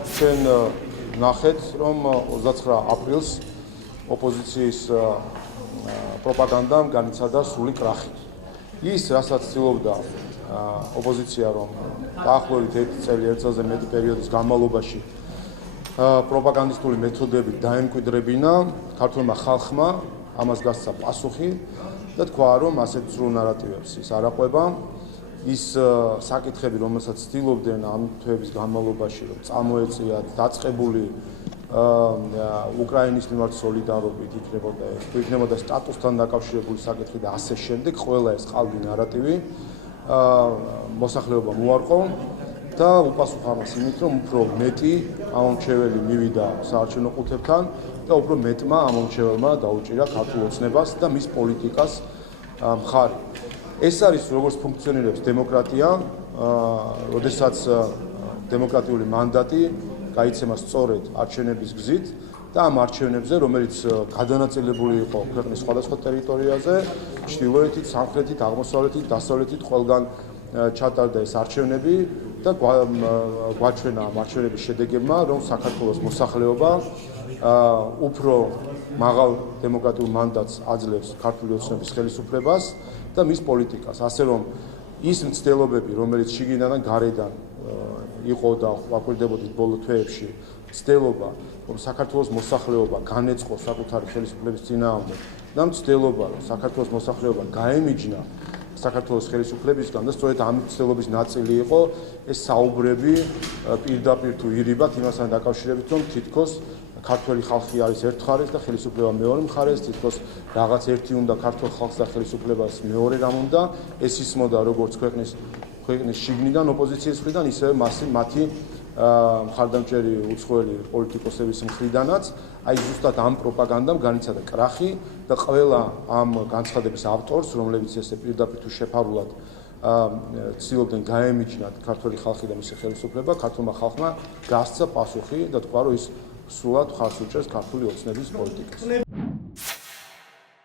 ჩვენ ნახეთ, რომ 29 აპრილს ოპოზიციის პროპაგანდამ განიცადა სრული კრახი. ის, რასაც ცდილობდა ოპოზიცია, რომ დაახლოებით 1 წელი, 1 წელზე მეტი პერიოდის განმავლობაში პროპაგანდისტული მეთოდებით დაემკვიდრებინა ქართულმა ხალხმა, ამას გასცა პასუხი და თქვა, რომ ასეთ სრულ ნარატივებს ის არ აყვება. ის საკითხები, რომელსაც ცდილობდნენ ამ თვეების განმავლობაში, რომ წამოეწიათ დაწყებული უკრაინის მიმართ სოლიდარობით იქნებოდა სტატუსთან დაკავშირებული საკითხი და ასე შემდეგ, ყველა ეს ყალბი ნარატივი მოსახლეობამ უარყო და უპასუხა ამას იმით, რომ უფრო მეტი ამომრჩეველი მივიდა საარჩევნო ყუთებთან და უფრო მეტმა ამომრჩეველმა დაუჭირა ქართულ ოცნებას და მის პოლიტიკას მხარი. ეს არის როგორც ფუნქციონირებს დემოკრატია, როდესაც დემოკრატიული მანდატი გაიცემა სწორედ არჩევნების გზით და ამ არჩევნებზე, რომელიც გადანაწილებული იყო ქვეყნის სხვადასხვა ტერიტორიაზე, ჩრდილოეთით, სამხრეთით, აღმოსავლეთით, დასავლეთით, ყველგან ჩატარდა ეს არჩევნები და გვაჩვენა ამ არჩევნების შედეგებმა, რომ საქართველოს მოსახლეობა უფრო მაღალ დემოკრატიულ მანდატს აძლევს ქართული ოცნების ხელისუფლებას და მის პოლიტიკას, ასე რომ ის მცდელობები, რომელიც შიგნიდან და გარედან იყო და ვაკვირდებოდით ბოლო თვეებში, მცდელობა, რომ საქართველოს მოსახლეობა განეწყოს საკუთარი ხელისუფლების წინააღმდეგ და მცდელობა, რომ საქართველოს მოსახლეობა გაემიჯნა საქართველოს ხელისუფლებისგან და სწორედ ამ მცდელობის ნაწილი იყო ეს საუბრები პირდაპირ თუ ირიბად იმასთან დაკავშირებით, რომ თითქოს ქართველი ხალხი არის ერთ მხარეს და ხელისუფლება მეორე მხარეს, თითქოს რაღაც ერთი უნდა ქართულ ხალხს და ხელისუფლებას მეორე რამ უნდა, ეს ისმოდა როგორც ქვეყნის შიგნიდან ოპოზიციის მხრიდან, ისევე მათი მხარდამჭერი უცხოელი პოლიტიკოსების მხრიდანაც, აი ზუსტად ამ პროპაგანდამ განიცადა კრახი და ყველა ამ განცხადების ავტორს, რომლებიც ესე პირდაპირ თუ შეფარულად ცდილობდნენ გაემიჯნათ ქართველი ხალხი და მისი ხელისუფლება, ქართულმა ხალხმა გასცა პასუხი და თქვა, რომ ის სრულად ხარს უჭერს ქართული ოცნების პოლიტიკას.